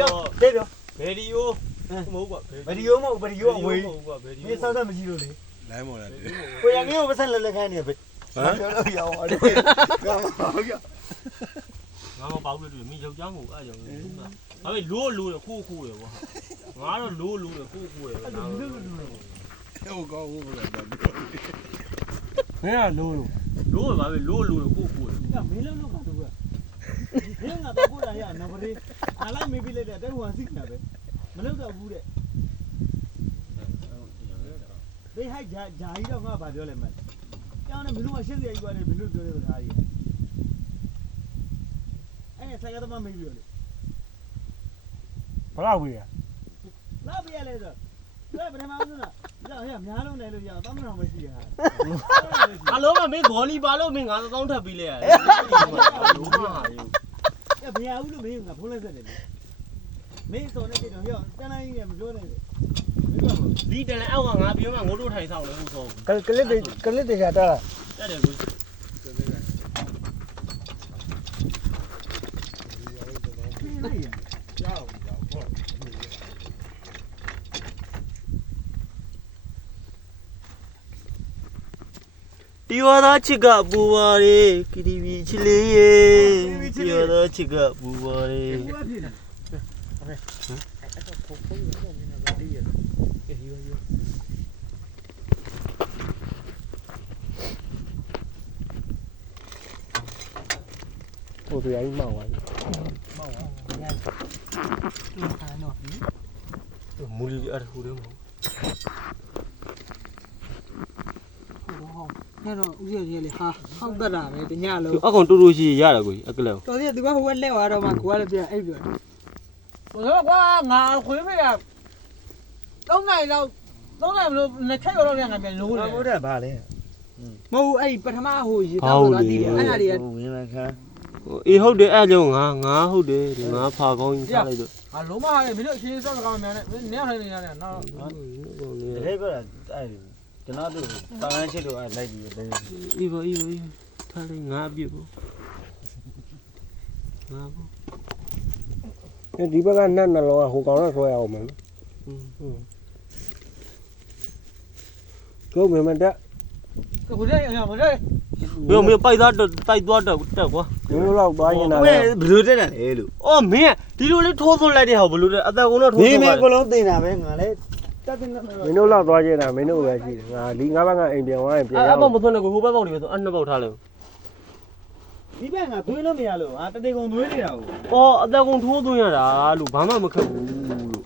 တော့တဲ့ပြော ဘယ်ဒီယိုမဟုတ်ကွာ ဗီဒီယိုမဟုတ်ဗီဒီယိုအဝေး မဟုတ်ကွာဘယ်ဒီယို မင်းစောက်မရှိလို့လေ လိုင်းမော်လာတယ် ကိုရငင်းကိုပတ်စံလက်လက်ခိုင်းနေပဲပြောလို့ရအောင်အဲ့ကမဟုတ်ရ ငါမပေါက်လို့တွေ့မိယောက်ျားမို့အဲ့ကြောင့်ဒါပေမဲ့လိုးလိုးရခိုးခိုးရကွာငါတော့လိုးလိုးရခိုးခိုးရငါ ဟိုကောင်းဟုတ်လားတော့ မင်းကလိုးလိုးပါပဲလိုးလိုးရခိုးခိုးရ ကမင်းလုံးတော့ကတော့ဘင်းငါတော့ကိုလာရနံပါတ်လေးအားလိုက်မေးပြလိုက်တဲ့ဟိုကစိတ်နာပဲမလုပ်တော့ဘူးတဲ့ဘေးဟိုက်ဂျာကြီးတော့ငါဘာပြောလဲမလဲကျောင်းနဲ့မင်းတို့က80ကြီးกว่าတယ်မင်းတို့ပြောတဲ့စကားကြီးအဲ့ဆိုင်ကတော့မေးပြောလေ ဘလောက်ဝေးရ လာပြရလဲဆိုတော့ပထမဆုံးတော့ဟဲ့များလုံးတယ်လို့ရအောင်တောင်းတော့မရှိရ အလုံးကမင်းဂေါ်လီပါလို့မင်း9000ထပ်ပြီးလဲရတယ်လိုးမဟာယူ ကဘယ်ဘူးလို့မင်းကဖုန်းလိုက်ဆက်တယ်မင်းစော်နေကြတော့ဟဲ့တန်းတိုင်းကြီးမပြောနဲ့ ဒီတလည်းအောက်ကငါပြောမှငိုးတို့ထိုင်ဆောင်လို့ဟုတ်ဆုံး ကလစ်တွေကတားလား တက်တယ်ကို ကြောက်ကြောက်ပေါ့ တီဝါသားချစ်ကပူပါလေကီတီဗီချစ်လေးရေတီဝါသားချစ်ကပူပါလေ ဟိုတရားကြီးမောက်သွားပြီ မူလီအဲ့ဒါဟိုတယ်မဟုတ် အဲ့တော့ဦးရကြီးလေဟာဟောက်တက်တာပဲတညလုံး အကောင်တူတူရှိရတာကိုအကလောက် တော်သေးသူကဟိုကလက်သွားတော့မှကိုကလည်းပြန်အိပ်ပြောတယ်ဟိုတော့ကွာငါခွေးမေးရ3နိုင်လောက်3နိုင်မလို့နှစ်ချက်ရောတော့ပြန်ငါပြန်လုံးတယ် ဘုရားဗာလဲ မဟုတ်အဲ့ပထမဟိုရေတောက်သွားတည်တယ်အဲ့ဒါတွေက ဝင်လာခါ အေးဟုတ်တယ်အဲ့ကြောင့်ငါဟုတ်တယ်ငါဖာကောင်းကြီးထားလိုက်တော့ ဟာလုံးမရတယ်မင်းတို့အချင်းစောက်ကောင်မြန်နဲ့နင်းထိုင်နေရတယ်နော် တကယ်ပြောတာအဲ့ကျွန်တော်တို့တောင်းရချစ်လို့အဲ့လိုက်ပြီးတယ် အေးပါထားလိုက်ငါအပြစ်ပေါ့ငါပေါ့ ဒီဘက်ကနတ်နှလုံးကဟိုကောင်တော့ဆွဲရအောင်မယ်ကျုပ်မင်းမတက် ကိုတဲ့ကိုတဲ့ မင်းပိုက်သားတိုက်သွားတက်ကွာ ဒီလိုလောက်သွားရင်တော့ ဘယ်လိုတက်တာလဲလို့ အော်မင်းဒီလိုလေးထိုးသွင်းလိုက်တဲ့ဟာဘယ်လိုလဲအသက်ကုန်တော့ထိုး ဒီ သွင်း မ ပါ င်းကလုံးတင်တာပဲငါလည်းတက်တင်နေ မင်းတို့လောက်သွားရင်တော့မင်းတို့ပဲရှိတယ်ငါဒီငါးဘက်ကအိမ်ပြန်သွားရင်ပြန်ရ အဲ့ အောင် ပေါ့မသွင်းနဲ့ကိုဟိုဘက်ပေါက်နေပဲဆိုအဲ့နှစ်ပေါက်ထားလိုက် ဒီဘက်ကသွေးလို့မရလို့ဟာတတေကုန်သွေးနေတာကို အော်အသက်ကုန်ထိုးသွင်းရတာလို့ဘာမှမခက်ဘူးလို့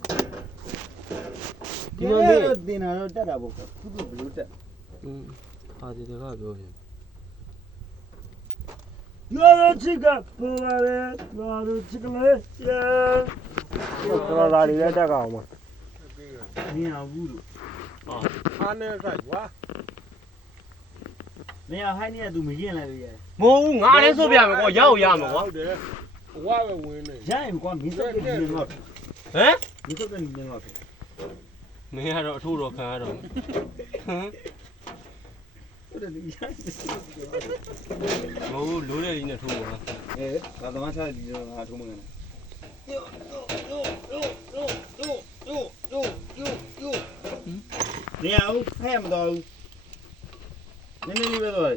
ဒီမှာမင်းတင်တာတော့တက်တာပေါ့ခုကဘလို့တက် ဟာဒီတကပြောရင် ရောချစ်ကပူပါလေရောချစ်ကလေးတော်သားလေးတက်ကောင်မှာ မြင်အောင်ဘူးလို့ အားနဲ့ဆိုင်ကွာ မင်းဟိုင်းနေကသူမရင်လိုက်လို့ရတယ် မဟုတ်ဘူးငါလည်းဆိုပြမယ်ကွာရောက်ရမယ်ကွာ ဟုတ်တယ်ဝါပဲဝင်နေ ရရင်ကွာမင်းစက်ကဒီနေတော့ ဟမ် မင်းစက်ကဒီနေတော့ မင်းကတော့အထိုးတော့ခံရတော့ဟမ် ဟုတ်တယ်ဒီရ မဟုတ်လိုးတဲ့ကြီးနဲ့ထိုးပါ ဘာသမားချဒီတော့ငါထုံးမကန်နေအောင်ဟဲ့မတော်ဘူးနည်းနည်းလေးပဲတော့